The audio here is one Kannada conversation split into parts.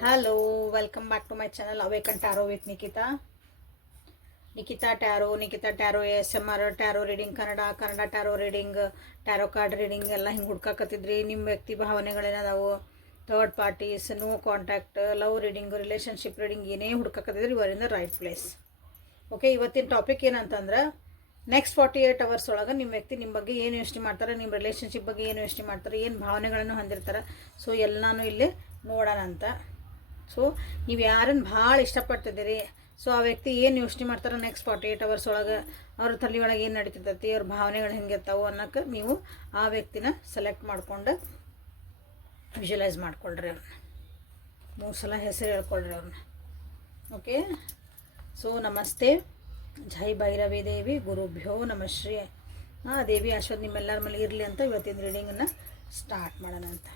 Hello welcome back to my channel Awaken Tarot with Nikhita Nikhita tarot Nikhita tarot S M R tarot reading Kannada Kannada tarot reading tarot card reading ಎಲ್ಲ ಹಿಂಗೆ ಹುಡ್ಕಾಕತ್ತಿದ್ರಿ. ನಿಮ್ಮ ವ್ಯಕ್ತಿ ಭಾವನೆಗಳೇನದಾವು? Third parties no contact love reading relationship reading ಏನೇ ಹುಡ್ಕಾಕತ್ತಿದ್ರಿ ಇವರ್ in the right place okay ಇವತ್ತಿನ ಟಾಪಿಕ್ ಏನಂತಂದ್ರೆ ನೆಕ್ಸ್ಟ್ ಫಾರ್ಟಿ ಏಯ್ಟ್ ಅವರ್ಸ್ ಒಳಗೆ ನಿಮ್ಮ ವ್ಯಕ್ತಿ ನಿಮ್ಮ ಬಗ್ಗೆ ಏನು ಯೋಚನೆ ಮಾಡ್ತಾರೆ, ನಿಮ್ಮ ರಿಲೇಷನ್ಶಿಪ್ ಬಗ್ಗೆ ಏನು ಯೋಚನೆ ಮಾಡ್ತಾರೆ, ಏನು ಭಾವನೆಗಳನ್ನು ಹೊಂದಿರ್ತಾರೆ. ಸೊ ಎಲ್ಲನೂ ಇಲ್ಲಿ ನೋಡೋಣ ಅಂತ ಸೊ ನೀವು ಯಾರನ್ನು ಭಾಳ ಇಷ್ಟಪಡ್ತಿದ್ದೀರಿ? ಸೊ ಆ ವ್ಯಕ್ತಿ ಏನು ಯೋಚನೆ ಮಾಡ್ತಾರೆ ನೆಕ್ಸ್ಟ್ ಫಾರ್ಟಿ ಏಯ್ಟ್ ಅವರ್ಸ್ ಒಳಗೆ ಅವ್ರ ತಲೆ ಒಳಗೆ ಏನು ನಡೀತಿರ್ತೈತಿ ಅವ್ರ ಭಾವನೆಗಳು ಹೆಂಗಿರ್ತಾವೆ ಅನ್ನೋಕೆ ನೀವು ಆ ವ್ಯಕ್ತಿನ ಸೆಲೆಕ್ಟ್ ಮಾಡಿಕೊಂಡು ವಿಜುವಲೈಸ್ ಮಾಡ್ಕೊಳ್ರಿ ಅವ್ರನ್ನ ಮೂರು ಸಲ ಹೆಸರು ಹೇಳ್ಕೊಳ್ರಿ ಅವ್ರನ್ನ ಓಕೆ ಸೊ ನಮಸ್ತೆ. ಜೈ ಭೈರವಿ ದೇವಿ, ಗುರುಭ್ಯೋ ನಮಶ್ರೀ ಆ ದೇವಿ ಆಶ್ವದ್ ನಿಮ್ಮೆಲ್ಲರ ಮೇಲೆ ಇರಲಿ ಅಂತ ಇವತ್ತಿನ ರೀಡಿಂಗನ್ನು ಸ್ಟಾರ್ಟ್ ಮಾಡೋಣ ಅಂತ.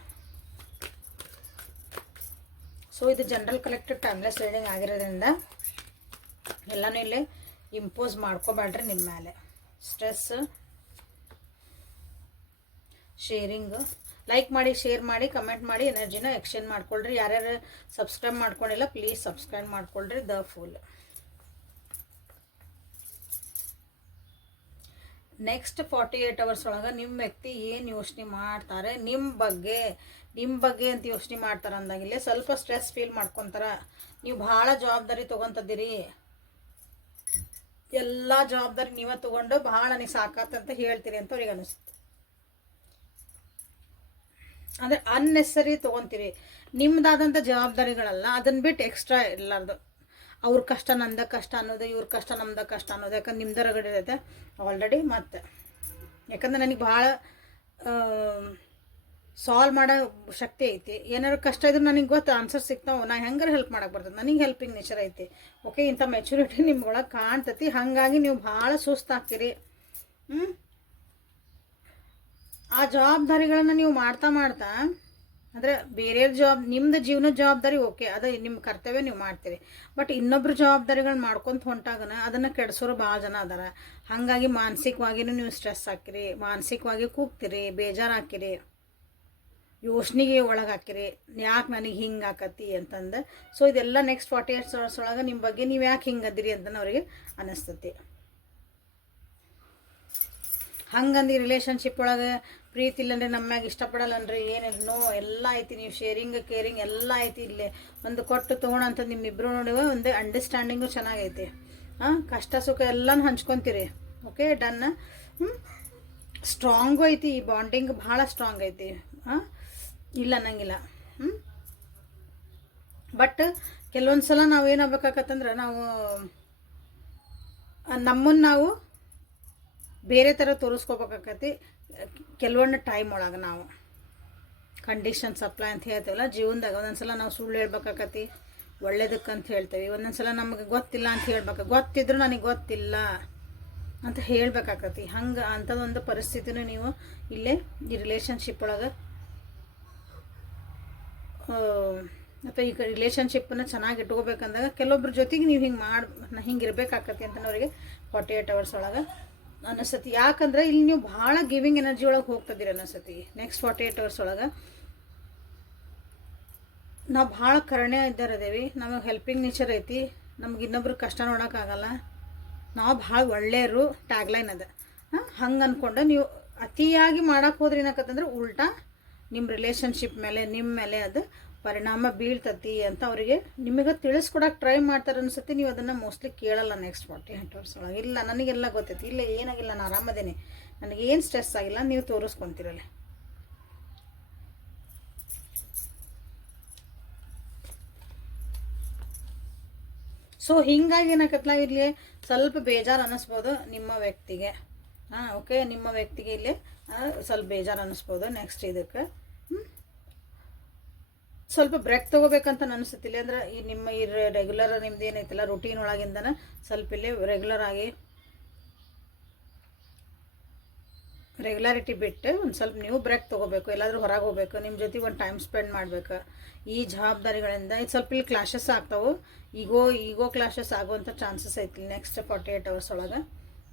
ಸೊ ಇದು ಜನರಲ್ ಕಲೆಕ್ಟೆಡ್ ಟೈಮ್ಲೆಸ್ ರೀಡಿಂಗ್ ಆಗಿರೋದ್ರಿಂದ ಎಲ್ಲನೂ ಇಲ್ಲಿ ಇಂಪೋಸ್ ಮಾಡ್ಕೋಬೇಡ್ರಿ ನಿಮ್ಮ ಮೇಲೆ ಸ್ಟ್ರೆಸ್ ಶೇರಿಂಗ್ ಲೈಕ್ ಮಾಡಿ ಶೇರ್ ಮಾಡಿ ಕಮೆಂಟ್ ಮಾಡಿ ಎನರ್ಜಿನ ಎಕ್ಸ್ಚೇಂಜ್ ಮಾಡ್ಕೊಳ್ರಿ. ಯಾರ್ಯಾರು ಸಬ್ಸ್ಕ್ರೈಬ್ ಮಾಡ್ಕೊಂಡಿಲ್ಲ ಪ್ಲೀಸ್ ಸಬ್ಸ್ಕ್ರೈಬ್ ಮಾಡ್ಕೊಳ್ರಿ the full next forty eight hours ಒಳಗೆ ನಿಮ್ಮ ವ್ಯಕ್ತಿ ಏನು ಯೋಚನೆ ಮಾಡ್ತಾರೆ ನಿಮ್ಮ ಬಗ್ಗೆ. ನಿಮ್ಮ ಬಗ್ಗೆ ಅಂತ ಯೋಚನೆ ಮಾಡ್ತಾರೆ ಅಂದಾಗಿಲ್ಲ ಸ್ವಲ್ಪ ಸ್ಟ್ರೆಸ್ ಫೀಲ್ ಮಾಡ್ಕೊತಾರ. ನೀವು ಭಾಳ ಜವಾಬ್ದಾರಿ ತೊಗೊತದ್ದೀರಿ. ಎಲ್ಲ ಜವಾಬ್ದಾರಿ ನೀವೇ ತೊಗೊಂಡು ಭಾಳ ನನಗೆ ಸಾಕಾತಂತ ಹೇಳ್ತೀರಿ ಅಂತ ಅವ್ರಿಗೆ ಅನಿಸುತ್ತೆ. ಅಂದರೆ ಅನ್ನೆಸರಿ ತೊಗೊತೀರಿ. ನಿಮ್ಮದಾದಂಥ ಜವಾಬ್ದಾರಿಗಳಲ್ಲ ಅದನ್ನು ಬಿಟ್ಟು ಎಕ್ಸ್ಟ್ರಾ ಇರಲಾರ್ದು. ಅವ್ರ ಕಷ್ಟ ನಂದ ಕಷ್ಟ ಅನ್ನೋದು, ಇವ್ರ ಕಷ್ಟ ನಮ್ದ ಕಷ್ಟ ಅನ್ನೋದು, ಯಾಕಂದ್ರೆ ನಿಮ್ದು ರಗಡೆ ಇರುತ್ತೆ. ಆಲ್ರೆಡಿ ಮತ್ತೆ. ಯಾಕಂದ್ರೆ ನನಗೆ ಭಾಳ ಸಾಲ್ವ್ ಮಾಡೋ ಶಕ್ತಿ ಐತಿ. ಏನಾರು ಕಷ್ಟ ಇದ್ರೆ ನನಗೆ ಗೊತ್ತು ಆನ್ಸರ್ ಸಿಗ್ತಾವೆ? ನಾ ಹೆಂಗಾರ ಹೆಲ್ಪ್ ಮಾಡಕ್ಕೆ ಬರ್ತದೆ? ನನಗೆ ಹೆಲ್ಪಿಂಗ್ ನೇಚರ್ ಐತಿ. ಓಕೆ ಇಂಥ ಮೆಚುರಿಟಿ ನಿಮ್ಗೊಳಗೆ ಕಾಣ್ತತಿ. ಹಾಗಾಗಿ ನೀವು ಭಾಳ ಸುಸ್ತಾಗ್ತೀರಿ ಹ್ಞೂ ಆ ಜವಾಬ್ದಾರಿಗಳನ್ನು ನೀವು ಮಾಡ್ತಾ ಮಾಡ್ತಾ, ಅಂದರೆ ಬೇರೆ ಜವಾಬ್ ನಿಮ್ಮದು ಜೀವನದ ಜವಾಬ್ದಾರಿ ಓಕೆ ಅದು ನಿಮ್ಮ ಕರ್ತವ್ಯ ನೀವು ಮಾಡ್ತೀರಿ. ಬಟ್ ಇನ್ನೊಬ್ರ ಜವಾಬ್ದಾರಿಗಳನ್ನ ಮಾಡ್ಕೊತ ಹೊಂಟಾಗನ ಅದನ್ನು ಕೆಡಿಸೋರು ಭಾಳ ಜನ ಅದಾರ. ಹಾಗಾಗಿ ಮಾನಸಿಕವಾಗಿನೂ ನೀವು ಸ್ಟ್ರೆಸ್ ಹಾಕಿರಿ ಮಾನಸಿಕವಾಗಿ ಕೂಗ್ತೀರಿ. ಬೇಜಾರು ಹಾಕಿರಿ ಯೋಚನೆಗೆ ಒಳಗೆ ಹಾಕಿರಿ. ಯಾಕೆ ನನಗೆ ಹಿಂಗೆ ಆಕತಿ ಅಂತಂದು. ಸೊ ಇದೆಲ್ಲ ನೆಕ್ಸ್ಟ್ ಫಾರ್ಟಿ ಏಟ್ಸ್ ಅವರ್ಸ್ ಒಳಗೆ ನಿಮ್ಮ ಬಗ್ಗೆ ನೀವು ಯಾಕೆ ಹಿಂಗೆ ಅದಿರಿ ಅಂತ ಅವರಿಗೆ ಅನ್ನಿಸ್ತತಿ ಹಂಗಂದು ರಿಲೇಷನ್ಶಿಪ್ ಒಳಗೆ ಪ್ರೀತಿ ಇಲ್ಲಂದ್ರೆ ನಮ್ಮ ಮ್ಯಾಗ ಇಷ್ಟಪಡಲ್ಲನ್ರಿ ಏನಿಲ್ಲ ನೋ, ಎಲ್ಲ ಐತಿ ನೀವು ಶೇರಿಂಗ್ ಕೇರಿಂಗ್ ಎಲ್ಲ ಐತಿ ಇಲ್ಲಿ. ಒಂದು ಕೊಟ್ಟು ತೊಗೊಳಂತ ನಿಮ್ಮಿಬ್ಬರು ನೋಡುವ ಒಂದು ಅಂಡರ್ಸ್ಟ್ಯಾಂಡಿಂಗು ಚೆನ್ನಾಗೈತಿ. ಹಾಂ, ಕಷ್ಟ ಸುಖ ಎಲ್ಲನೂ ಹಂಚ್ಕೊತೀರಿ. ಓಕೆ ಡನ್ ಹ್ಞೂ ಸ್ಟ್ರಾಂಗು ಐತಿ. ಈ ಬಾಂಡಿಂಗ್ ಭಾಳ ಸ್ಟ್ರಾಂಗ್ ಐತಿ. ಹಾಂ ಇಲ್ಲ, ಅನ್ನಂಗಿಲ್ಲ. ಹ್ಞೂ ಬಟ್ ಕೆಲವೊಂದು ಸಲ ನಾವು ಏನಾಗಬೇಕಾಗತ್ತಂದ್ರೆ ನಾವು ನಮ್ಮನ್ನು ನಾವು ಬೇರೆ ಥರ ತೋರಿಸ್ಕೋಬೇಕಾಕತಿ ಕೆಲವೊಂದು ಟೈಮ್ ಒಳಗೆ ನಾವು. ಕಂಡೀಷನ್ ಸಪ್ಲೈ ಅಂತ ಹೇಳ್ತೇವಲ್ಲ, ಜೀವನದಾಗ ಒಂದೊಂದ್ಸಲ ನಾವು ಸುಳ್ಳು ಹೇಳ್ಬೇಕಾಕತಿ ಒಳ್ಳೇದಕ್ಕಂತ ಹೇಳ್ತೇವೆ. ಒಂದೊಂದ್ಸಲ ನಮಗೆ ಗೊತ್ತಿಲ್ಲ ಅಂತ ಹೇಳ್ಬೇಕು, ಗೊತ್ತಿದ್ರು ನನಗೆ ಗೊತ್ತಿಲ್ಲ ಅಂತ ಹೇಳ್ಬೇಕಾಕತಿ ಹಂಗೆ ಅಂಥದ್ದೊಂದು ಪರಿಸ್ಥಿತಿನೂ ನೀವು ಇಲ್ಲೇ ಈ ರಿಲೇಷನ್ಶಿಪ್ ಒಳಗೆ ಅಥವಾ ಈಗ ರಿಲೇಷನ್ಶಿಪ್ಪನ್ನು ಚೆನ್ನಾಗಿ ಇಟ್ಕೋಬೇಕಂದಾಗ ಕೆಲವೊಬ್ರ ಜೊತೆಗೆ ನೀವು ಹಿಂಗೆ ಮಾಡಿ ಹಿಂಗೆ ಇರಬೇಕಾಕತಿ ಅಂತ ಅವರಿಗೆ ಫಾರ್ಟಿ ಏಟ್ ಅವರ್ಸ್ ಒಳಗೆ ಅನಿಸ್ತತಿ ಯಾಕಂದ್ರೆ ಇಲ್ಲಿ ನೀವು ಭಾಳ ಗಿವಿಂಗ್ ಎನರ್ಜಿ ಒಳಗೆ ಹೋಗ್ತದಿರಿ ಅನಿಸ್ತತಿ ನೆಕ್ಸ್ಟ್ ಫಾರ್ಟಿ ಏಟ್ ಅವರ್ಸ್ ಒಳಗೆ ನಾವು ಭಾಳ ಕರುಣೆ ಇದ್ದಾರದೇವಿ ನಮಗೆ ಹೆಲ್ಪಿಂಗ್ ನೇಚರ್ ಐತಿ. ನಮ್ಗೆ ಇನ್ನೊಬ್ರು ಕಷ್ಟ ನೋಡೋಕ್ಕಾಗಲ್ಲ ನಾವು ಭಾಳ ಒಳ್ಳೆಯರು ಟ್ಯಾಗ್ಲೈನ್ ಅದ. ಹಾಂ, ಹಂಗೆ ಅಂದ್ಕೊಂಡು ನೀವು ಅತಿಯಾಗಿ ಮಾಡೋಕೆ ಹೋದ್ರೆ ಏನಾಕತ್ತಂದ್ರೆ ಉಲ್ಟಾ ನಿಮ್ಮ ರಿಲೇಷನ್ಶಿಪ್ ಮೇಲೆ ನಿಮ್ಮ ಮೇಲೆ ಅದು ಪರಿಣಾಮ ಬೀಳ್ತತಿ ಅಂತ ಅವರಿಗೆ ನಿಮಗೆ ತಿಳಿಸ್ಕೊಡಕ್ಕೆ ಟ್ರೈ ಮಾಡ್ತಾರೆ ಅನ್ಸುತ್ತೆ. ನೀವು ಅದನ್ನು ಮೋಸ್ಟ್ಲಿ ಕೇಳಲ್ಲ ನೆಕ್ಸ್ಟ್ ಫಾರ್ಟಿ ಎಂಟು ವರ್ಷ ಒಳಗೆ. ಇಲ್ಲ, ನನಗೆಲ್ಲ ಗೊತ್ತೈತಿ. ಇಲ್ಲ, ಏನಾಗಿಲ್ಲ, ನಾನು ಆರಾಮದೇನೆ. ನನಗೆ ಏನು ಸ್ಟ್ರೆಸ್ ಆಗಿಲ್ಲ, ನೀವು ತೋರಿಸ್ಕೊತಿರಲ್ಲ. ಸೊ ಹಿಂಗಾಗಿ ಏನಾಗತ್ತಲ್ಲ ಇಲ್ಲಿ ಸ್ವಲ್ಪ ಬೇಜಾರು ಅನ್ನಿಸ್ಬೋದು ನಿಮ್ಮ ವ್ಯಕ್ತಿಗೆ. ಹಾಂ ಓಕೆ ನಿಮ್ಮ ವ್ಯಕ್ತಿಗೆ ಇಲ್ಲಿ ಸ್ವಲ್ಪ ಬೇಜಾರು ಅನ್ನಿಸ್ಬೋದು ನೆಕ್ಸ್ಟ್ ಇದಕ್ಕೆ. ಸ್ವಲ್ಪ ಬ್ರೇಕ್ ತೊಗೋಬೇಕಂತ ಅನಿಸುತ್ತಿಲ್ಲ ಅಂದ್ರೆ ಈ ನಿಮ್ಮ ಈ ರೆಗ್ಯುಲರ್ ನಿಮ್ದು ಏನೈತಲ್ಲ ರುಟೀನ್ ಒಳಗಿಂದನ ಸ್ವಲ್ಪ ಇಲ್ಲಿ ರೆಗ್ಯುಲರ್ ಆಗಿ ರೆಗ್ಯುಲಾರಿಟಿ ಬಿಟ್ಟು ಒಂದು ಸ್ವಲ್ಪ ನೀವು ಬ್ರೇಕ್ ತೊಗೋಬೇಕು. ಎಲ್ಲಾದರೂ ಹೊರಗೆ ಹೋಗ್ಬೇಕು. ನಿಮ್ಮ ಜೊತೆ ಒಂದು ಟೈಮ್ ಸ್ಪೆಂಡ್ ಮಾಡಬೇಕು. ಈ ಜವಾಬ್ದಾರಿಗಳಿಂದ ಇದು ಸ್ವಲ್ಪ ಇಲ್ಲಿ ಕ್ಲಾಶಸ್ ಆಗ್ತಾವೆ. ಈಗೋ ಈಗೋ ಕ್ಲಾಶಸ್ ಆಗುವಂಥ ಚಾನ್ಸಸ್ ಐತಿ ನೆಕ್ಸ್ಟ್ ಫಾರ್ಟಿ ಏಟ್ ಅವರ್ಸ್ ಒಳಗೆ.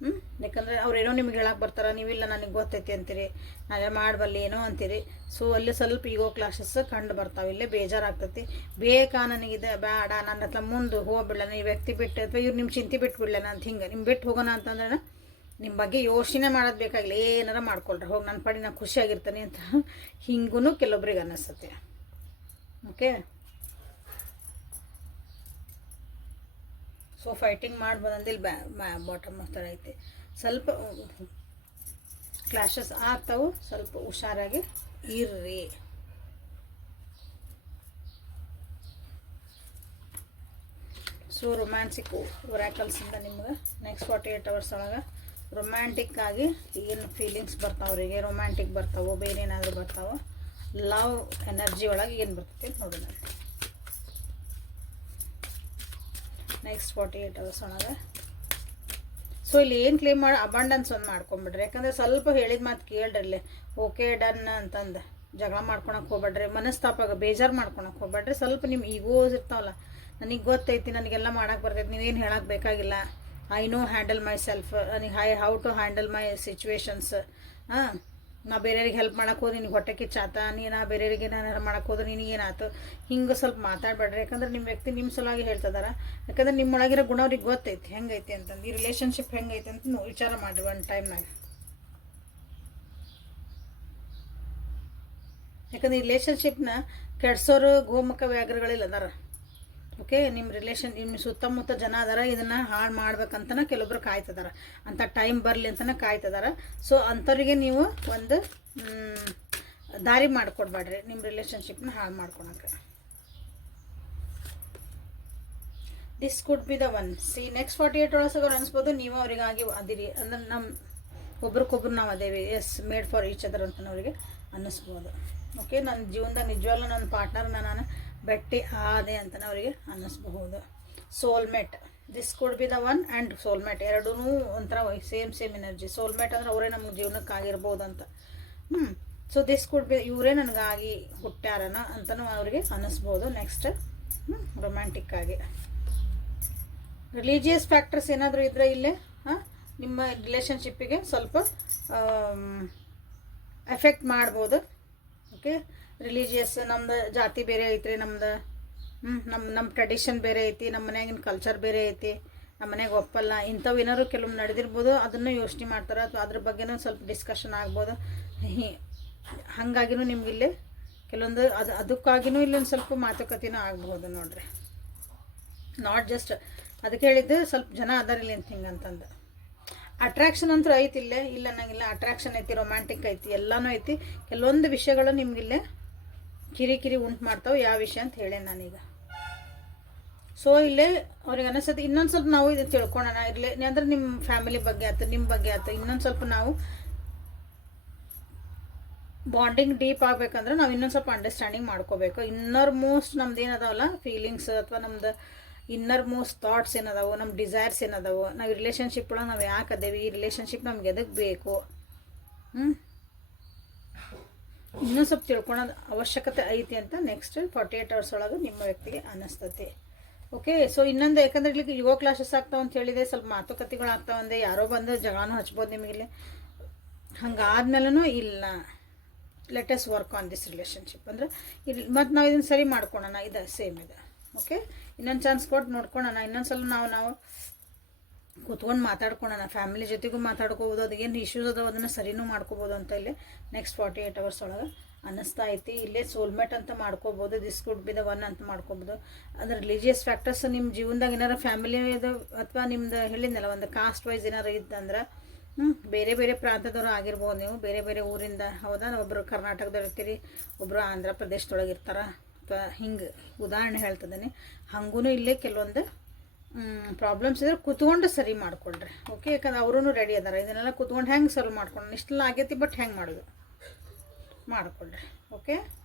ಹ್ಞೂ ಯಾಕಂದರೆ ಏನೋ ನಿಮ್ಗೆ ಹೇಳಕ್ಕೆ ಬರ್ತಾರೆ, ನೀವಿಲ್ಲ ನನಗೆ ಗೊತ್ತೈತಿ ಅಂತೀರಿ. ನಾನೇ ಮಾಡಬಲ್ಲಿ ಏನೋ ಅಂತೀರಿ. ಸೊ ಅಲ್ಲಿ ಸ್ವಲ್ಪ ಈಗೋ ಕ್ಲಾಸಸ್ ಕಂಡು ಬರ್ತಾವೆ. ಇಲ್ಲೇ ಬೇಜಾರಾಗ್ತೈತಿ. ಬೇಕಾ ನನಗಿದೆ? ಬೇಡ ನನ್ನ ಹತ್ರ ಮುಂದೆ ಹೋಗ್ಬಿಡಲ್ಲ ಈ ವ್ಯಕ್ತಿ ಬಿಟ್ಟು ಅಥವಾ ಇವ್ರು ನಿಮ್ಮ ಚಿಂತೆ ಬಿಟ್ಟು ಬಿಡ್ಲೇನ ಅಂತ ಹಿಂಗೆ. ನಿಮ್ಮ ಬಿಟ್ಟು ಹೋಗೋಣ ಅಂತಂದ್ರೆ ನಿಮ್ಮ ಬಗ್ಗೆ ಯೋಚನೆ ಮಾಡೋದು ಬೇಕಾಗಿಲ್ಲ. ಏನಾರ ಮಾಡ್ಕೊಳ್ರಿ. ಹೋಗಿ ನನ್ನ ಪಡಿ ನಾನು ಖುಷಿಯಾಗಿರ್ತೀನಿ ಅಂತ ಹಿಂಗೂ ಕೆಲವೊಬ್ರಿಗೆ ಅನ್ನಿಸುತ್ತೆ ಓಕೆ ಸೊ ಫೈಟಿಂಗ್ ಮಾಡ್ಬೋದಂದಿಲ್ಲ ಬ್ಯಾ ಬಾಟಮ್ ಥರ ಐತೆ ಸ್ವಲ್ಪ ಕ್ಲಾಶಸ್ ಆಗ್ತಾವು, ಸ್ವಲ್ಪ ಹುಷಾರಾಗಿ ಇರ್ರಿ. ಸೊ ರೊಮ್ಯಾನ್ಸಿಕ್ ಒರಾಕಲ್ಸಿಂದ ನಿಮ್ಗೆ ನೆಕ್ಸ್ಟ್ ಫಾರ್ಟಿ ಏಟ್ ಅವರ್ಸ್ ಒಳಗೆ ರೊಮ್ಯಾಂಟಿಕ್ ಆಗಿ ಏನು ಫೀಲಿಂಗ್ಸ್ ಬರ್ತಾವೆ ಅವರಿಗೆ ರೊಮ್ಯಾಂಟಿಕ್ ಬರ್ತಾವೋ ಬೇರೆ ಏನಾದರೂ ಬರ್ತಾವೋ? ಲವ್ ಎನರ್ಜಿ ಒಳಗೆ ಏನು ಬರ್ತೈತೆ ನೋಡೋಣ ನೆಕ್ಸ್ಟ್ ಫಾರ್ಟಿ ಏಟ್ ಅವರ್ಸ್ ಒಳಗೆ. ಸೊ ಇಲ್ಲಿ ಏನು ಕ್ಲೇಮ್ ಮಾಡಿ ಅಬಂಡನ್ಸ್ ಒಂದು ಮಾಡ್ಕೊಂಬಿಡ್ರಿ. ಯಾಕಂದರೆ ಸ್ವಲ್ಪ ಹೇಳಿದ ಮಾತು ಕೇಳ್ರಿ ಓಕೆ ಡನ್ ಅಂತಂದು. ಜಗಳ ಮಾಡ್ಕೊಳಕ್ಕೆ ಹೋಗ್ಬೇಡ್ರಿ. ಮನಸ್ತಾಪಾಗ ಬೇಜಾರು ಮಾಡ್ಕೊಳಕ್ಕೆ ಹೋಗ್ಬೇಡ್ರಿ. ಸ್ವಲ್ಪ ನಿಮ್ಮ ಈಗೋಸ್ ಇರ್ತಾವಲ್ಲ. ನನಗೆ ಗೊತ್ತೈತಿ, ನನಗೆಲ್ಲ ಮಾಡೋಕ್ಕೆ ಬರ್ತೈತಿ. ನೀವೇನು ಹೇಳಕ್ಕೆ ಬೇಕಾಗಿಲ್ಲ. I know handle myself ನನಗೆ high how to handle my situations ಹಾಂ. ನಾ ಬೇರೆಯವ್ರಿಗೆ ಹೆಲ್ಪ್ ಮಾಡೋಕೆ ಹೋದ್ರೆ ನಿನಗೆ ಹೊಟ್ಟೆ ಕಿಚ್ಚಾತ ನೀನು ನಾ ಬೇರೆಯವ್ರಿಗೆ ಏನಾರು ಮಾಡಕ್ಕೆ ಹೋದ್ರೆ ನಿನಗೇನಾಯ್ತು ಹಿಂಗೆ ಸ್ವಲ್ಪ ಮಾತಾಡಬೇಡ್ರಿ, ಯಾಕಂದ್ರೆ ನಿಮ್ಮ ವ್ಯಕ್ತಿ ನಿಮ್ಮ ಸಲುವಾಗಿ ಹೇಳ್ತದಾರ. ಯಾಕಂದ್ರೆ ನಿಮ್ಮೊಳಗಿರೋ ಗುಣ ಅವ್ರಿಗೆ ಗೊತ್ತೈತಿ, ಹೆಂಗೈತಿ ಅಂತಂದು. ಈ ರಿಲೇಷನ್ಶಿಪ್ ಹೆಂಗೈತೆ ಅಂತ ವಿಚಾರ ಮಾಡಿರಿ ಒಂದು ಟೈಮ್ನಾಗ ಯಾಕಂದ್ರೆ ಈ ರಿಲೇಷನ್ಶಿಪ್ನ ಕೆಡ್ಸೋರು, ಗೋಮುಖ ವ್ಯಾಘ್ರಗಳಿಲ್ಲ ಅದಾರ. ಓಕೆ ನಿಮ್ಮ ರಿಲೇಷನ್ ನಿಮ್ಮ ಸುತ್ತಮುತ್ತ ಜನ ಅದಾರ, ಇದನ್ನು ಹಾಳು ಮಾಡ್ಬೇಕಂತನ ಕೆಲವೊಬ್ರು ಕಾಯ್ತದಾರ. ಅಂಥ ಟೈಮ್ ಬರಲಿ ಅಂತನ ಕಾಯ್ತದಾರ. ಸೊ ಅಂಥವ್ರಿಗೆ ನೀವು ಒಂದು ದಾರಿ ಮಾಡಿಕೊಡ್ಬೇಡ್ರಿ ನಿಮ್ಮ ರಿಲೇಷನ್ಶಿಪ್ನ ಹಾಳು ಮಾಡ್ಕೊಳಕ್ಕೆ. This could be the one see next forty eight hours ಅವ್ರು ಅನಿಸ್ಬೋದು, ನೀವು ಅವರಿಗಾಗಿ ಅದಿರಿ. ಅಂದ್ರೆ ನಮ್ಮ ಒಬ್ರಿಗೊಬ್ರು ನಾವು ಅದೇವಿ. Yes made for each other ಅಂತ ಅವರಿಗೆ ಅನ್ನಿಸ್ಬೋದು ಓಕೆ ನನ್ನ ಜೀವನದಾಗ ನಿಜವಾಗ್ಲೂ ನನ್ನ ಪಾರ್ಟ್ನರ್ನ ನಾನು ಭೇಟಿ ಆದೆ ಅಂತ ಅವರಿಗೆ ಅನ್ನಿಸ್ಬಹುದು. Soulmate this could be the one and soulmate ಎರಡೂ ಒಂಥರ ಸೇಮ್ ಸೇಮ್ ಎನರ್ಜಿ ಸೋಲ್ಮೇಟ್ ಅಂದ್ರೆ ಅವರೇ ನಮ್ಗೆ ಜೀವನಕ್ಕೆ ಆಗಿರ್ಬೋದು ಅಂತ ಹ್ಞೂ ಸೊ ದಿಸ್ ಕುಡ್ ಬಿ ಇವರೇ ನನಗಾಗಿ ಹುಟ್ಟ್ಯಾರನ ಅಂತಲೂ ಅವರಿಗೆ ಅನ್ನಿಸ್ಬೋದು ನೆಕ್ಸ್ಟ್ ರೊಮ್ಯಾಂಟಿಕ್ ಆಗಿ. ರಿಲೀಜಿಯಸ್ ಫ್ಯಾಕ್ಟರ್ಸ್ ಏನಾದರೂ ಇದ್ದರೆ ಇಲ್ಲೇ, ಹಾಂ? ನಿಮ್ಮ ರಿಲೇಷನ್ಶಿಪ್ಪಿಗೆ ಸ್ವಲ್ಪ ಎಫೆಕ್ಟ್ ಮಾಡ್ಬೋದು. ಓಕೆ ರಿಲಿಜಿಯಸ್ ನಮ್ದು ಜಾತಿ ಬೇರೆ ಐತ್ರಿ ನಮ್ದು. ಹ್ಞೂ ನಮ್ಮ ನಮ್ಮ ಟ್ರೆಡಿಷನ್ ಬೇರೆ ಐತಿ ನಮ್ಮ ಮನ್ಯಾಗಿನ ಕಲ್ಚರ್ ಬೇರೆ ಐತಿ. ನಮ್ಮ ಮನೆಗೆ ಒಪ್ಪಲ್ಲ. ಇಂಥವು ಏನಾರು ಕೆಲವೊಮ್ಮೆ ನಡೆದಿರ್ಬೋದು, ಅದನ್ನು ಯೋಚನೆ ಮಾಡ್ತಾರೆ. ಅಥವಾ ಅದ್ರ ಬಗ್ಗೆನೂ ಸ್ವಲ್ಪ ಡಿಸ್ಕಷನ್ ಆಗ್ಬೋದು. ಹಂಗಾಗಿನೂ ಹಾಗಾಗಿನೂ ನಿಮ್ಗಿಲ್ಲಿ ಕೆಲವೊಂದು, ಅದು, ಅದಕ್ಕಾಗಿನೂ ಇಲ್ಲೊಂದು ಸ್ವಲ್ಪ ಮಾತುಕತೆನೂ ಆಗ್ಬೋದು ನೋಡ್ರಿ. ನಾಟ್ ಜಸ್ಟ್ ಅದಕ್ಕೆ ಹೇಳಿದ್ದು ಸ್ವಲ್ಪ ಜನ ಅದಾರ ಇಲ್ಲಿ ಅಂತ ಹಿಂಗೆ ಅಂತಂದು ಅಟ್ರಾಕ್ಷನ್ ಅಂತೂ ಐತಿ ಇಲ್ಲೇ. ಇಲ್ಲ ಅನ್ನಂಗಿಲ್ಲ ಅಟ್ರಾಕ್ಷನ್ ಐತಿ ರೊಮ್ಯಾಂಟಿಕ್ ಐತಿ, ಎಲ್ಲನೂ ಐತಿ. ಕೆಲವೊಂದು ವಿಷಯಗಳು ನಿಮ್ಗಿಲ್ಲೇ ಕಿರಿಕಿರಿ ಉಂಟು ಮಾಡ್ತಾವೆ, ಯಾವ ವಿಷಯ ಅಂತ ಹೇಳೇನೆ ನಾನೀಗ. ಸೊ ಇಲ್ಲೇ ಅವ್ರಿಗೆ ಅನಿಸುತ್ತೆ, ಇನ್ನೊಂದು ಸ್ವಲ್ಪ ನಾವು ಇದು ತಿಳ್ಕೊಳ್ಳೋಣ ಇರಲಿ, ಅಂದ್ರೆ ನಿಮ್ಮ ಫ್ಯಾಮಿಲಿ ಬಗ್ಗೆ ಆಯ್ತು ನಿಮ್ಮ ಬಗ್ಗೆ ಆಯ್ತು, ಇನ್ನೊಂದು ಸ್ವಲ್ಪ ನಾವು ಬಾಂಡಿಂಗ್ ಡೀಪ್ ಆಗ್ಬೇಕಂದ್ರೆ ನಾವು ಇನ್ನೊಂದು ಸ್ವಲ್ಪ ಅಂಡರ್ಸ್ಟ್ಯಾಂಡಿಂಗ್ ಮಾಡ್ಕೋಬೇಕು. ಇನ್ನರ್ ಮೋಸ್ಟ್ ನಮ್ದು ಏನದಾವಲ್ಲ ಫೀಲಿಂಗ್ಸ್ ಅಥವಾ ನಮ್ದು ಇನ್ನರ್ ಮೋಸ್ಟ್ ಥಾಟ್ಸ್ ಏನದಾವು ನಮ್ಮ ಡಿಸೈರ್ಸ್ ಏನದಾವು, ನಾವು ರಿಲೇಷನ್ಶಿಪ್ ಒಳಗೆ ನಾವು ಯಾಕೆ ಅದೇವಿ, ಈ ರಿಲೇಷನ್ಶಿಪ್ ನಮ್ಗೆ ಎದಕ್ಕೆ ಬೇಕು? ಹ್ಞೂ ಇನ್ನೂ ಸ್ವಲ್ಪ ತಿಳ್ಕೊಳೋದು ಅವಶ್ಯಕತೆ ಐತಿ ಅಂತ ನೆಕ್ಸ್ಟ್ ಫಾರ್ಟಿ ಏಟ್ ಅವರ್ಸ್ ಒಳಗೆ ನಿಮ್ಮ ವ್ಯಕ್ತಿಗೆ ಅನ್ನಿಸ್ತತಿ ಓಕೆ ಸೊ ಇನ್ನೊಂದು ಯಾಕಂದ್ರೆ ಇಲ್ಲಿ ಯೋಗ ಕ್ಲಾಸಸ್ ಆಗ್ತಾವ ಅಂತ ಹೇಳಿದೆ ಸ್ವಲ್ಪ ಮಾತುಕತೆಗಳು ಆಗ್ತಾವಂದೆ ಯಾರೋ ಬಂದು ಜಗಾನು ಹಚ್ಬೋದು ನಿಮಗಿಲ್ಲಿ ಹಂಗಾದ್ಮೇಲೂ ಇಲ್ಲ. Let's work on this relationship ಅಂದ್ರೆ ಇಲ್ಲಿ ಮತ್ತು ನಾವು ಇದನ್ನು ಸರಿ ಮಾಡ್ಕೊಳೋಣ, ಇದೆ ಸೇಮ್ ಇದೆ. ಓಕೆ ಇನ್ನೊಂದು ಚಾನ್ಸ್ ಕೊಟ್ಟು ನೋಡ್ಕೊಳೋಣ. ಇನ್ನೊಂದು ಸಲ ನಾವು ನಾವು ಕೂತ್ಕೊಂಡು ಮಾತಾಡ್ಕೊಳೋಣ ಫ್ಯಾಮಿಲಿ ಜೊತೆಗೂ ಮಾತಾಡ್ಕೋಬೋದು, ಅದು ಏನು ಇಶ್ಯೂಸ್ ಅದಾವ ಅದನ್ನು ಸರಿನೂ ಮಾಡ್ಕೋಬೋದು ಅಂತ ಇಲ್ಲಿ ನೆಕ್ಸ್ಟ್ ಫಾರ್ಟಿ ಏಟ್ ಅವರ್ಸ್ ಒಳಗೆ ಅನ್ನಿಸ್ತಾ ಐತಿ. ಇಲ್ಲೇ ಸೋಲ್ಮೇಟ್ ಅಂತ ಮಾಡ್ಕೋಬೋದು this could be the one ಅಂತ ಮಾಡ್ಕೋಬೋದು. ಅದ್ರ ರಿಲಿಜಿಯಸ್ ಫ್ಯಾಕ್ಟರ್ಸ್ ನಿಮ್ಮ ಜೀವನದಾಗ ಏನಾರ ಫ್ಯಾಮಿಲಿ ಇದು ಅಥವಾ ನಿಮ್ದು ಹೇಳಿದ್ನಲ್ಲ, ಒಂದು ಕಾಸ್ಟ್ ವೈಸ್ ಏನಾರು ಇದ್ದಂದ್ರೆ ಹ್ಞೂ ಬೇರೆ ಬೇರೆ ಪ್ರಾಂತದವರು ಆಗಿರ್ಬೋದು ನೀವು. ಬೇರೆ ಬೇರೆ ಊರಿಂದ, ಹೌದಾ? ಒಬ್ಬರು ಕರ್ನಾಟಕದವ್ರು ಇರ್ತೀರಿ ಒಬ್ಬರು ಆಂಧ್ರ ಪ್ರದೇಶದೊಳಗೆ ಇರ್ತಾರೆ. ಅಥವಾ ಹಿಂಗೆ ಉದಾಹರಣೆ ಹೇಳ್ತಿದ್ದೀನಿ. ಹಂಗೂ ಇಲ್ಲೇ ಕೆಲವೊಂದು ಪ್ರಾಬ್ಲಮ್ಸ್ ಇದ್ರೆ ಕೂತ್ಕೊಂಡು ಸರಿ ಮಾಡ್ಕೊಳ್ರಿ. ಓಕೆ ಯಾಕಂದ್ರೆ ಅವರೂ ರೆಡಿ ಅದಾರ. ಇದನ್ನೆಲ್ಲ ಕೂತ್ಕೊಂಡು ಹೆಂಗೆ ಸರ್ವ್ ಮಾಡ್ಕೊಂಡು ಇಷ್ಟೆಲ್ಲ ಆಗೈತಿ ಬಟ್ ಹೆಂಗೆ ಮಾಡೋದು? ಮಾಡಿಕೊಳ್ರಿ. ಓಕೆ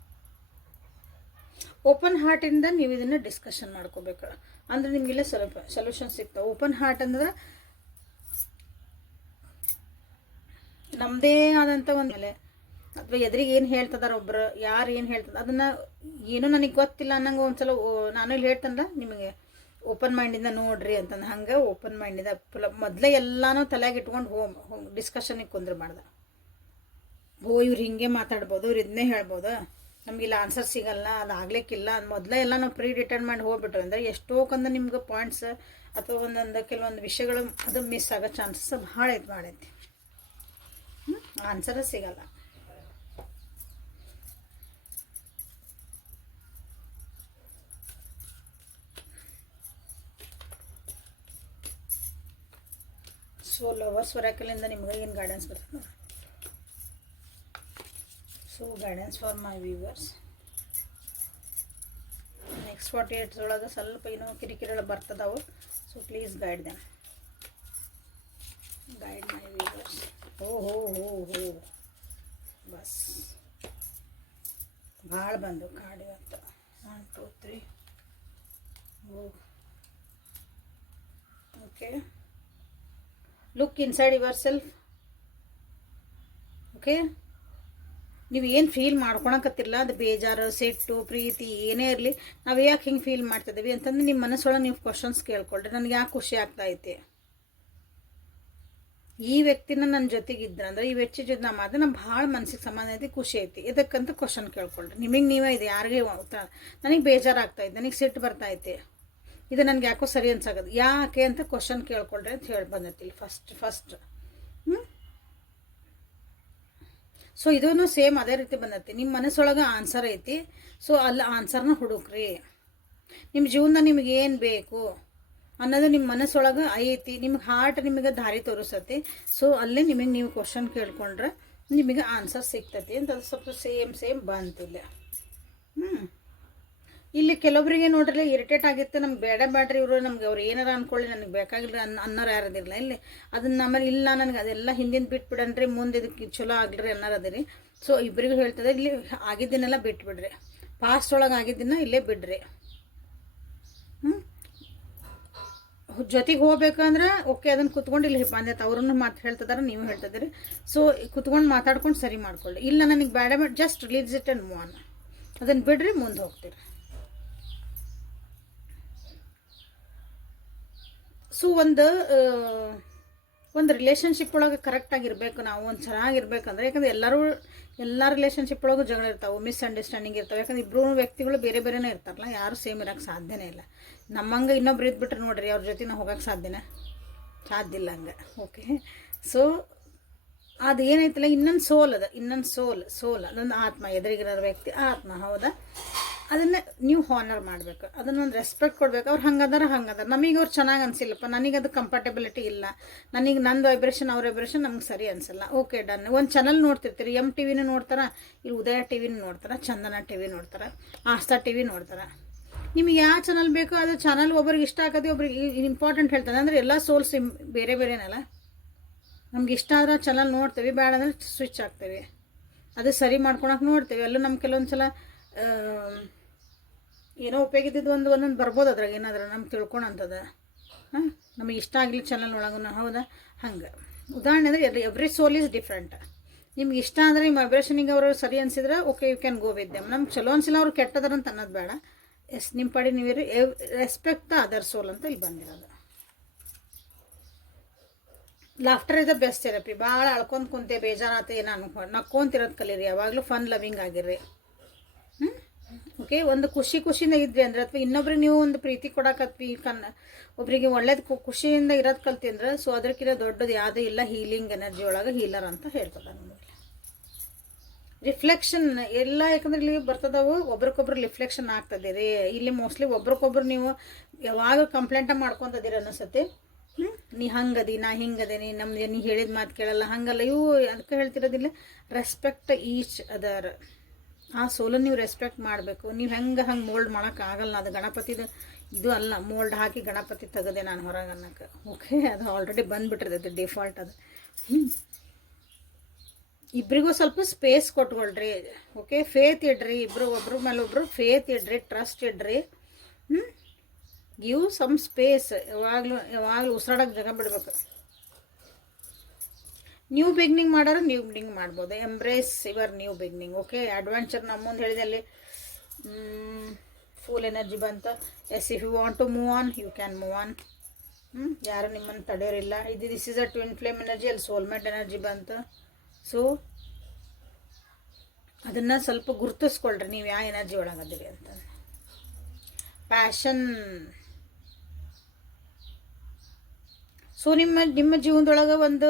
ಓಪನ್ ಹಾರ್ಟಿಂದ ನೀವು ಇದನ್ನು ಡಿಸ್ಕಷನ್ ಮಾಡ್ಕೋಬೇಕು. ಅಂದ್ರೆ ನಿಮಗೆಲ್ಲ ಸ್ವಲ್ಪ ಸೊಲ್ಯೂಷನ್ ಸಿಗ್ತಾವೆ. ಓಪನ್ ಹಾರ್ಟ್ ಅಂದ್ರೆ ನಮ್ಮದೇ ಆದಂಥ ಒಂದು ಮೇಲೆ. ಅಥವಾ ಎದುರಿಗೆ ಏನು ಹೇಳ್ತದಾರ ಒಬ್ಬರು ಯಾರು ಏನು ಹೇಳ್ತದ, ಅದನ್ನು ಏನೂ ನನಗೆ ಗೊತ್ತಿಲ್ಲ ಅನ್ನಂಗೆ ಒಂದ್ಸಲ, ಓ- ನಾನು ಇಲ್ಲಿ ಹೇಳ್ತಂದ್ರೆ ನಿಮಗೆ ಓಪನ್ ಮೈಂಡಿಂದ ನೋಡ್ರಿ ಅಂತಂದು ಹಂಗೆ ಓಪನ್ ಮೈಂಡಿಂದ ಫುಲ್ ಮೊದಲೇ ಎಲ್ಲನೂ ತಲೆಗೆ ಇಟ್ಕೊಂಡು ಹೋ ಡಿಸ್ಕಷನಿಗೆ ಕುಂದ್ರೆ ಮಾಡ್ದೆ. ಓ, ಇವ್ರು ಹಿಂಗೆ ಮಾತಾಡ್ಬೋದು, ಇವ್ರು ಇದನ್ನೇ ಹೇಳ್ಬೋದು. ನಮ್ಗೆ ಇಲ್ಲಿ ಆನ್ಸರ್ ಸಿಗಲ್ಲ, ಅದು ಆಗ್ಲಿಕ್ಕಿಲ್ಲ ಮೊದಲೇ ಎಲ್ಲ ನಾವು ಪ್ರೀ ಡಿಟರ್ಮೆಂಟ್ ಹೋಗ್ಬಿಟ್ರೆ ಅಂದರೆ ಎಷ್ಟೋ ಕಂದ ನಿಮ್ಗೆ ಪಾಯಿಂಟ್ಸ್ ಅಥವಾ ಒಂದೊಂದು ಕೆಲವೊಂದು ವಿಷಯಗಳು ಅದು ಮಿಸ್ ಆಗೋ ಚಾನ್ಸಸ್ ಭಾಳ ಇದು ಮಾಡೈತಿ. ಆನ್ಸರ ಸಿಗಲ್ಲ. ಸೊ ಲವರ್ಸ್ ವರಾಕಲಿಂದ ನಿಮ್ಗೆ ಏನು ಗೈಡೆನ್ಸ್ ಬರ್ತದೆ so guidance for my viewers next forty eights ಒಳಗೆ ಸ್ವಲ್ಪ ಏನೋ ಕಿರಿಕಿರಿಗಳು ಬರ್ತದವು. So please guide them guide my viewers ಓ ಹೋ ಹೋ ಹೋ. ಬಸ್ ಭಾಳ ಬಂದು ಕಾಡು ಇವತ್ತು. ಒನ್ ಟೂ ತ್ರೀ ಓ okay look inside yourself okay ನೀವು ಏನು ಫೀಲ್ ಮಾಡ್ಕೊಳಕತ್ತಿರಲ್ಲ ಅದು ಬೇಜಾರು ಸಿಟ್ಟು ಪ್ರೀತಿ, ಏನೇ ಇರಲಿ, ನಾವು ಯಾಕೆ ಹಿಂಗೆ ಫೀಲ್ ಮಾಡ್ತಿದ್ದೀವಿ ಅಂತಂದ್ರೆ ನಿಮ್ಮ ಮನಸ್ಸೊಳಗೆ ನೀವು ಕ್ವಶನ್ಸ್ ಕೇಳ್ಕೊಳ್ರಿ. ನನಗೆ ಯಾಕೆ ಖುಷಿ ಆಗ್ತಾ ಐತಿ? ಈ ವ್ಯಕ್ತಿನ ನನ್ನ ಜೊತೆಗಿದ್ರೆ ಅಂದ್ರೆ, ಈ ವ್ಯಕ್ತಿ ಜೊತೆ ನಾ ಮಾತ್ರ ನಮ್ಗೆ ಭಾಳ ಮನಸ್ಸಿಗೆ ಸಂಬಂಧ ಐತಿ, ಖುಷಿ ಐತಿ. ಇದಕ್ಕಂತ ಕ್ವಶನ್ ಕೇಳ್ಕೊಳ್ರಿ. ನಿಮಗೆ ನೀವೇ ಇದೆ ಯಾರಿಗೆ ಉತ್ತರ? ನನಗೆ ಬೇಜಾರಾಗ್ತೈತೆ ನನಗೆ ಸಿಟ್ಟು ಬರ್ತಾ ಐತೆ. ಇದು ನನಗೆ ಯಾಕೋ ಸರಿ ಅನ್ಸಾಗದು. ಯಾಕೆ ಅಂತ ಕ್ವಶನ್ ಕೇಳ್ಕೊಳ್ರಿ ಅಂತ ಹೇಳಿ ಬಂದಿರ್ತೀವಿ ಫಸ್ಟ್ ಫಸ್ಟ್ ಸೊ ಇದೂ ಸೇಮ್ ಅದೇ ರೀತಿ ಬಂದೈತಿ ನಿಮ್ಮ ಮನಸ್ಸೊಳಗೆ ಆನ್ಸರ್ ಐತಿ. ಸೊ ಅಲ್ಲಿ ಆನ್ಸರ್ನ ಹುಡುಕ್ರಿ. ನಿಮ್ಮ ಜೀವನ ನಿಮಗೆ ಏನು ಬೇಕು ಅನ್ನೋದು ನಿಮ್ಮ ಮನಸ್ಸೊಳಗೆ ಐತಿ. ನಿಮ್ಗೆ ಹಾರ್ಟ್ ನಿಮಗೆ ದಾರಿ ತೋರಿಸತಿ ಸೊ ಅಲ್ಲೇ ನಿಮಗೆ ನೀವು ಕ್ವಶನ್ ಕೇಳ್ಕೊಂಡ್ರೆ ನಿಮಗೆ ಆನ್ಸರ್ ಸಿಗ್ತೈತಿ ಅಂತ ಅದು ಸ್ವಲ್ಪ ಸೇಮ್ ಸೇಮ್ ಬಂತಿಲ್ಲ ಹ್ಞೂ ಇಲ್ಲಿ ಕೆಲವೊಬ್ಬರಿಗೆ ನೋಡ್ರಿ ಇರಿಟೇಟ್ ಆಗಿತ್ತು, ನಮ್ಗೆ ಬೇಡ ಬೇಡ್ರಿ ಇವರು, ನಮ್ಗೆ ಅವ್ರು ಏನಾರ ಅನ್ಕೊಳ್ಳಿ, ನನಗೆ ಬೇಕಾಗಿಲ್ಲ ಅನ್ನ ಅನ್ನೋರು ಯಾರದಿರಲ್ಲ ಇಲ್ಲಿ ಅದನ್ನ ಆಮೇಲೆ ಇಲ್ಲ ನನಗೆ ಅದೆಲ್ಲ ಹಿಂದಿನ ಬಿಟ್ಬಿಡನ್ರಿ ಮುಂದೆ ಇದಕ್ಕೆ ಚಲೋ ಆಗ್ಲಿರಿ ಅನ್ನೋರು ಅದಿರಿ. ಸೊ ಇಬ್ಬರಿಗೂ ಹೇಳ್ತದೆ, ಇಲ್ಲಿ ಆಗಿದ್ದನ್ನೆಲ್ಲ ಬಿಟ್ಬಿಡ್ರಿ. ಪಾಸ್ಟ್ ಒಳಗೆ ಆಗಿದ್ದನ್ನ ಇಲ್ಲೇ ಬಿಡ್ರಿ. ಹ್ಞೂ ಜೊತೆಗೆ ಹೋಗ್ಬೇಕಂದ್ರೆ, ಓಕೆ ಅದನ್ನು ಕುತ್ಕೊಂಡು ಇಲ್ಲಿ ಬಂದೈತೆ ಅವ್ರನ್ನ ಮಾತು ಹೇಳ್ತಿದಾರೆ, ನೀವು ಹೇಳ್ತಿದ್ದೀರಿ ಸೊ ಕುತ್ಕೊಂಡು ಮಾತಾಡ್ಕೊಂಡು ಸರಿ ಮಾಡ್ಕೊಳ್ಳಿ. ಇಲ್ಲ ನನಗೆ ಬೇಡ ಬೇಡ just release it and move on ಅದನ್ನು ಬಿಡ್ರಿ, ಮುಂದೆ ಹೋಗ್ತೀರಿ. ಸೊ ಒಂದು ಒಂದು ರಿಲೇಷನ್ಶಿಪ್ ಒಳಗೆ ಕರೆಕ್ಟಾಗಿ ಇರಬೇಕು ನಾವು, ಒಂದು ಚೆನ್ನಾಗಿರ್ಬೇಕಂದ್ರೆ ಯಾಕಂದ್ರೆ ಎಲ್ಲರೂ, ಎಲ್ಲ ರಿಲೇಷನ್ಶಿಪ್ ಒಳಗೂ ಜಗಳ ಇರ್ತಾವೆ ಮಿಸ್ಅಂಡರ್ಸ್ಟ್ಯಾಂಡಿಂಗ್ ಇರ್ತಾವೆ. ಯಾಕಂದ್ರೆ ಇಬ್ಬರು ವ್ಯಕ್ತಿಗಳು ಬೇರೆ ಬೇರೆನೇ ಇರ್ತಾರಲ್ಲ, ಯಾರು ಸೇಮ್ ಇರೋಕ್ಕೆ ಸಾಧ್ಯನೇ ಇಲ್ಲ. ನಮ್ಮಂಗೆ ಇನ್ನೊಬ್ರು ಇದ್ಬಿಟ್ರೆ ನೋಡ್ರಿ, ಅವ್ರ ಜೊತೆ ನಾವು ಹೋಗೋಕ್ಕೆ ಸಾಧ್ಯನೇ? ಸಾಧ್ಯ ಇಲ್ಲ ಹಂಗೆ. ಓಕೆ ಸೊ ಅದು ಏನೈತಲ್ಲ ಇನ್ನೊಂದು ಸೋಲ್ ಅದ, ಇನ್ನೊಂದು ಸೋಲ್ ಸೋಲ್ ಅದೊಂದು ಆತ್ಮ ಎದುರಿಗಿರೋ ವ್ಯಕ್ತಿ, ಆತ್ಮ, ಹೌದಾ? ಅದನ್ನು ನೀವು ಹಾನರ್ ಮಾಡಬೇಕು. ಅದನ್ನೊಂದು ರೆಸ್ಪೆಕ್ಟ್ ಕೊಡ್ಬೇಕು. ಅವ್ರು ಹಂಗದಾರ ಹಂಗದಾರ. ನಮಗೆ ಅವ್ರು ಚೆನ್ನಾಗಿ ಅನ್ಸಿಲ್ಲಪ್ಪ. ನನಗೆ ಅದು ಕಂಫರ್ಟೆಬಿಲಿಟಿ ಇಲ್ಲ. ನನಗೆ ನಂದು ವೈಬ್ರೇಷನ್ ಅವ್ರ ವೈಬ್ರೇಷನ್ ನಮ್ಗೆ ಸರಿ ಅನ್ಸಲ್ಲ. ಓಕೆ ಡನ್ ಒಂದು ಚಾನಲ್ ನೋಡ್ತಿರ್ತೀರಿ. ಎಂ ಟಿ ವಿನೂ ನೋಡ್ತಾರ ಇಲ್ಲಿ ಉದಯ ಟಿ ವಿನೂ ನೋಡ್ತಾರೆ, ಚಂದನ ಟಿ ವಿ ನೋಡ್ತಾರೆ ಆಸ್ಥಾ ಟಿ ವಿ ನೋಡ್ತಾರೆ. ನಿಮಗೆ ಯಾವ ಚಾನಲ್ ಬೇಕೋ ಅದು ಚಾನಲ್ ಒಬ್ರಿಗೆ ಇಷ್ಟ ಆಗತ್ತೆ ಒಬ್ರಿಗೆ ಇಂಪಾರ್ಟೆಂಟ್ ಹೇಳ್ತಾರೆ ಅಂದರೆ ಎಲ್ಲ ಸೋಲ್ಸ್ ಬೇರೆ ಬೇರೆನಲ್ಲ. ನಮ್ಗೆ ಇಷ್ಟ ಆದ್ರೆ ಚಾನಲ್ ನೋಡ್ತೀವಿ. ಬೇಡ ಅಂದರೆ ಸ್ವಿಚ್ ಆಗ್ತೇವೆ ಅದು ಸರಿ ಮಾಡ್ಕೊಳಕ್ಕೆ ನೋಡ್ತೀವಿ. ಅಲ್ಲೂ ನಮ್ಮ ಕೆಲವೊಂದು ಸಲ ಏನೋ ಉಪಯೋಗಿದ್ದು ಒಂದು ಒಂದೊಂದು ಬರ್ಬೋದು ಅದ್ರಾಗ, ಏನಾದ್ರೆ ನಮ್ಗೆ ತಿಳ್ಕೊಳಂಥದ್ದು. ಹಾಂ, ನಮಗೆ ಇಷ್ಟ ಆಗಲಿ ಚಾನಲ್ ಒಳಗೂ ಹೌದಾ? ಹಂಗೆ. ಉದಾಹರಣೆ ಅಂದರೆ, every every soul is different ನಿಮ್ಗೆ ಇಷ್ಟ ಅಂದರೆ ನಿಮ್ಮ ವೈಬ್ರೇಷನಿಗೆ ಅವರು ಸರಿ ಅನ್ಸಿದ್ರೆ okay you can go with ನಮ್ಗೆ ಚಲೋ ಅನ್ಸಿಲ್ಲ ಅವ್ರು ಕೆಟ್ಟದಾರ ಅಂತ ಅನ್ನೋದು ಬೇಡ. ಎಸ್ ನಿಮ್ಮ ಪಡಿ ನೀವು ರೆಸ್ಪೆಕ್ಟ್ ದ ಅದರ್ ಸೋಲ್ ಅಂತ ಇಲ್ಲಿ ಬಂದಿರೋದು. Laughter is the best therapy ಭಾಳ ಅಳ್ಕೊಂಡು ಕುಂತೆ, ಬೇಜಾರಾತ, ಏನು ಅನ್ಕೊಂಡು ನಕ್ಕೊಂತಿರೋದು ಕಲೀರಿ. ಯಾವಾಗಲೂ ಫನ್ ಲವಿಂಗ್ ಆಗಿರ್ರಿ. ಓಕೆ ಒಂದು ಖುಷಿ ಖುಷಿಯಿಂದ ಇದ್ವಿ ಅಂದ್ರೆ ಅಥವಾ ಇನ್ನೊಬ್ರಿಗೆ ನೀವು ಒಂದು ಪ್ರೀತಿ ಕೊಡಕತ್ವಿ ಕನ್, ಒಬ್ರಿಗೆ ಒಳ್ಳೇದು ಖುಷಿಯಿಂದ ಇರೋದು ಕಲ್ತಿ ಅಂದ್ರೆ ಸೊ ಅದಕ್ಕಿಂತ ದೊಡ್ಡದು ಯಾವುದೂ ಇಲ್ಲ ಹೀಲಿಂಗ್ ಎನರ್ಜಿ ಒಳಗೆ ಹೀಲರ್ ಅಂತ ಹೇಳ್ತದ ನಮಗೆ. ರಿಫ್ಲೆಕ್ಷನ್ ಎಲ್ಲ ಯಾಕಂದ್ರೆ ಇಲ್ಲಿ ಬರ್ತದವು, ಒಬ್ರಿಗೊಬ್ರು ರಿಫ್ಲೆಕ್ಷನ್ ಆಗ್ತದೆ ರೀ. ಇಲ್ಲಿ ಮೋಸ್ಟ್ಲಿ ಒಬ್ರಿಗೊಬ್ರು ನೀವು ಯಾವಾಗ ಕಂಪ್ಲೇಂಟ ಮಾಡ್ಕೊತದಿರ ಅನಿಸತ್ತೆ ನೀ ಹಂಗದಿ, ನಾ ಹಿಂಗದೇನಿ ನಮ್ದು ನೀ ಹೇಳಿದ ಮಾತು ಕೇಳಲ್ಲ, ಹಂಗಲ್ಲ. ಇವು ಅದಕ್ಕೆ ಹೇಳ್ತಿರೋದಿಲ್ಲ ರೆಸ್ಪೆಕ್ಟ್ ಈಚ್ ಅದರ್ ಆ ಸೋಲನ್ನು ನೀವು ರೆಸ್ಪೆಕ್ಟ್ ಮಾಡಬೇಕು. ನೀವು ಹೆಂಗೆ ಹಂಗೆ ಮೋಲ್ಡ್ ಮಾಡೋಕ್ಕಾಗಲ್ಲ ಅದು ಗಣಪತಿದು ಇದು ಅಲ್ಲ ಮೋಲ್ಡ್ ಹಾಕಿ ಗಣಪತಿ ತೆಗೆದೆ ನಾನು ಹೊರಗೆ ಅನ್ನೋಕ್ಕೆ ಓಕೆ ಅದು ಆಲ್ರೆಡಿ ಬಂದುಬಿಟ್ಟಿರ್ತೈತೆ ಡಿಫಾಲ್ಟ್ ಅದು. ಇಬ್ಬರಿಗೂ ಸ್ವಲ್ಪ ಸ್ಪೇಸ್ ಕೊಟ್ಕೊಳ್ರಿ. ಓಕೆ ಫೇತ್ ಇಡ್ರಿ ಇಬ್ಬರು ಒಬ್ರ ಮೇಲೆ ಒಬ್ರು ಫೇತ್ ಇಡ್ರಿ ಟ್ರಸ್ಟ್ ಇಡ್ರಿ. ಗಿವ್ ಸಮ್ ಸ್ಪೇಸ್ ಯಾವಾಗಲೂ ಯಾವಾಗಲೂ ಉಸಿರಾಡೋಕೆ ಜಾಗ ಬಿಡ್ಬೇಕು. ನ್ಯೂ ಬಿಗ್ನಿಂಗ್ ಮಾಡೋರು ನ್ಯೂ ಬಿಗ್ನಿಂಗ್ ಮಾಡ್ಬೋದು. Embrace your new beginning okay adventure ನಮ್ಮ ಮುಂದೆ ಹೇಳಿದಲ್ಲಿ ಫುಲ್ ಎನರ್ಜಿ ಬಂತ. Yes if you want to move on you can move on ಹ್ಞೂ ಯಾರು ನಿಮ್ಮನ್ನು ತಡೆಯೋರಿಲ್ಲ. ಇದು this is a twin flame energy ಅಲ್ಲಿ ಸೋಲ್ಮೇಟ್ ಎನರ್ಜಿ ಬಂತು. ಸೊ ಅದನ್ನು ಸ್ವಲ್ಪ ಗುರುತಿಸ್ಕೊಳ್ರಿ, ನೀವು ಯಾವ ಎನರ್ಜಿ ಒಳಗದಿರಿ ಅಂತ. ಪ್ಯಾಷನ್ ಸೊ ನಿಮ್ಮ ನಿಮ್ಮ ಜೀವನದೊಳಗೆ ಒಂದು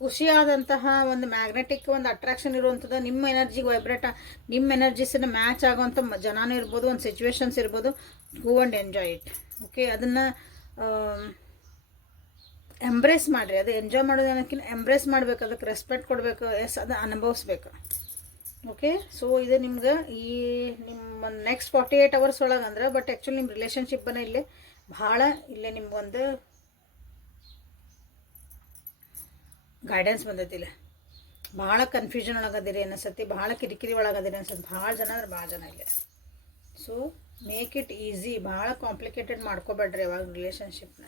ಖುಷಿಯಾದಂತಹ ಒಂದು ಮ್ಯಾಗ್ನೆಟಿಕ್ ಒಂದು ಅಟ್ರಾಕ್ಷನ್ ಇರುವಂಥದ್ದು ನಿಮ್ಮ ಎನರ್ಜಿಗೆ ವೈಬ್ರೇಟ್ ನಿಮ್ಮ ಎನರ್ಜೀಸನ್ನು ಮ್ಯಾಚ್ ಆಗುವಂಥ ಜನನೂ ಇರ್ಬೋದು, ಒಂದು ಸಿಚುವೇಶನ್ಸ್ ಇರ್ಬೋದು. Go and enjoy it okay ಅದನ್ನು ಎಂಬ್ರೇಸ್ ಮಾಡಿರಿ. ಅದು ಎಂಜಾಯ್ ಮಾಡೋದು ಅನ್ನೋಕ್ಕಿಂತ ಎಂಬ್ರೇಸ್ ಮಾಡಬೇಕು. ಅದಕ್ಕೆ ರೆಸ್ಪೆಕ್ಟ್ ಕೊಡಬೇಕು. ಎಸ್ ಅದು ಅನುಭವಿಸ್ಬೇಕು. ಓಕೆ ಸೊ ಇದು ನಿಮ್ಗೆ ಈ ನಿಮ್ಮ ನೆಕ್ಸ್ಟ್ ಫಾರ್ಟಿ ಏಯ್ಟ್ ಅವರ್ಸ್ ಒಳಗೆ ಅಂದ್ರೆ ಬಟ್ ಆ್ಯಕ್ಚುಲಿ ನಿಮ್ಮ ರಿಲೇಷನ್ಶಿಪ್ಪನ್ನ ಇಲ್ಲಿ. ಭಾಳ ಇಲ್ಲೇ ನಿಮ್ಗೊಂದು ಗೈಡೆನ್ಸ್ ಬಂದೈತಿಲ್ಲ. ಭಾಳ ಕನ್ಫ್ಯೂಷನ್ ಒಳಗದಿರಿ ಅನ್ನಿಸತಿ ಭಾಳ ಕಿರಿಕಿರಿ ಒಳಗದಿರಿ ಅನ್ಸತ್ತೆ ಭಾಳ ಜನ ಅಂದ್ರೆ ಭಾಳ ಜನ ಇಲ್ಲ. ಸೊ ಮೇಕ್ ಇಟ್ ಈಸಿ ಭಾಳ ಕಾಂಪ್ಲಿಕೇಟೆಡ್ ಮಾಡ್ಕೋಬೇಡ್ರಿ ಯಾವಾಗ ರಿಲೇಷನ್ಶಿಪ್ನ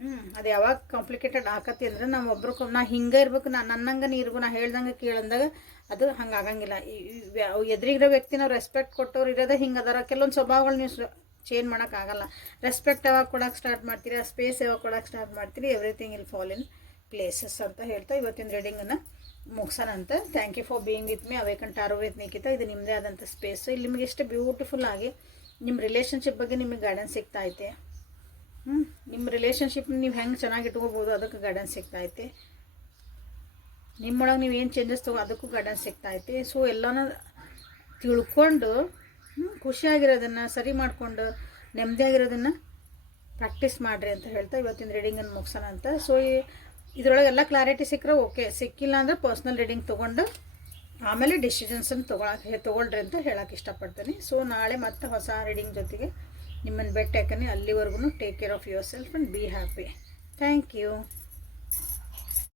ಹ್ಞೂ ಅದು ಯಾವಾಗ ಕಾಂಪ್ಲಿಕೇಟೆಡ್ ಆಕತಿ ಅಂದ್ರೆ ನಾವು ಒಬ್ರು ನಾ ಹಿಂಗೆ ಇರ್ಬೇಕು, ನಾ ನನ್ನಂಗೆ ನೀ ಇರ್ಬೇಕು ನಾ ಹೇಳ್ದಂಗೆ ಕೇಳಂದಾಗ ಅದು ಹಂಗೆ ಆಗಂಗಿಲ್ಲ. ಎದುರಿಗಿರೋ ವ್ಯಕ್ತಿ ನಾವು ರೆಸ್ಪೆಕ್ಟ್ ಕೊಟ್ಟವ್ರು ಇರೋದೇ ಹಿಂಗೆ ಅದಾರ. ಕೆಲವೊಂದು ಸ್ವಭಾವಗಳು ನೀವು ಚೇಂಜ್ ಮಾಡೋಕ್ಕಾಗಲ್ಲ ರೆಸ್ಪೆಕ್ಟ್ ಯಾವಾಗ ಕೊಡೋಕೆ ಸ್ಟಾರ್ಟ್ ಮಾಡ್ತೀರಿ ಸ್ಪೇಸ್ ಯಾವಾಗ ಕೊಡೋಕೆ ಸ್ಟಾರ್ಟ್ ಮಾಡ್ತೀರಿ ಎವ್ರಿಥಿಂಗ್ ಇಲ್ ಫಾಲ್ ಇನ್ ಪ್ಲೇಸಸ್ ಅಂತ ಹೇಳ್ತಾ ಇವತ್ತಿನ ರೀಡಿಂಗನ್ನು ಮುಗ್ಸೋಣ ಅಂತ. Thank you for being with me Awaken Tarot with Nikhita ಇದು ನಿಮ್ಮದೇ ಆದಂಥ ಸ್ಪೇಸ್ ಇಲ್ಲಿ ನಿಮಗೆ ಎಷ್ಟು ಬ್ಯೂಟಿಫುಲ್ ಆಗಿ ನಿಮ್ಮ ರಿಲೇಷನ್ಶಿಪ್ ಬಗ್ಗೆ ನಿಮಗೆ ಗೈಡೆನ್ಸ್ ಸಿಗ್ತಾ ಐತೆ. ಹ್ಞೂ ನಿಮ್ಮ ರಿಲೇಷನ್ಶಿಪ್ ನೀವು ಹೆಂಗೆ ಚೆನ್ನಾಗಿ ಇಟ್ಕೋಬೋದು ಅದಕ್ಕೆ ಗೈಡೆನ್ಸ್ ಸಿಗ್ತಾ ಐತೆ. ನಿಮ್ಮೊಳಗೆ ನೀವು ಏನು ಚೇಂಜಸ್ ತಗೋ ಅದಕ್ಕೂ ಗೈಡೆನ್ಸ್ ಸಿಗ್ತಾ ಐತೆ. ಸೊ ಎಲ್ಲನೂ ತಿಳ್ಕೊಂಡು ಖುಷಿಯಾಗಿರೋದನ್ನು ಸರಿ ಮಾಡಿಕೊಂಡು ನೆಮ್ಮದಿಯಾಗಿರೋದನ್ನು ಪ್ರಾಕ್ಟೀಸ್ ಮಾಡಿರಿ ಅಂತ ಹೇಳ್ತಾ ಇವತ್ತಿನ ರೀಡಿಂಗನ್ನು ಮುಗಿಸೋಣ ಅಂತ. ಸೊ ಈ ಇದರೊಳಗೆ ಎಲ್ಲ ಕ್ಲಾರಿಟಿ ಸಿಕ್ಕರೆ ಓಕೆ ಸಿಕ್ಕಿಲ್ಲ ಅಂದರೆ ಪರ್ಸ್ನಲ್ ರೀಡಿಂಗ್ ತೊಗೊಂಡು ಆಮೇಲೆ ಡಿಸಿಷನ್ಸನ್ನು ತೊಗೊಳಕ್ಕೆ ತೊಗೊಳ್ರಿ ಅಂತ ಹೇಳಕ್ಕೆ ಇಷ್ಟಪಡ್ತೀನಿ. ಸೊ ನಾಳೆ ಮತ್ತೆ ಹೊಸ ರೀಡಿಂಗ್ ಜೊತೆಗೆ ನಿಮ್ಮನ್ನು ಬೆಟ್ಟ ಹಾಕನಿ ಅಲ್ಲಿವರೆಗೂ take care of yourself and be happy thank you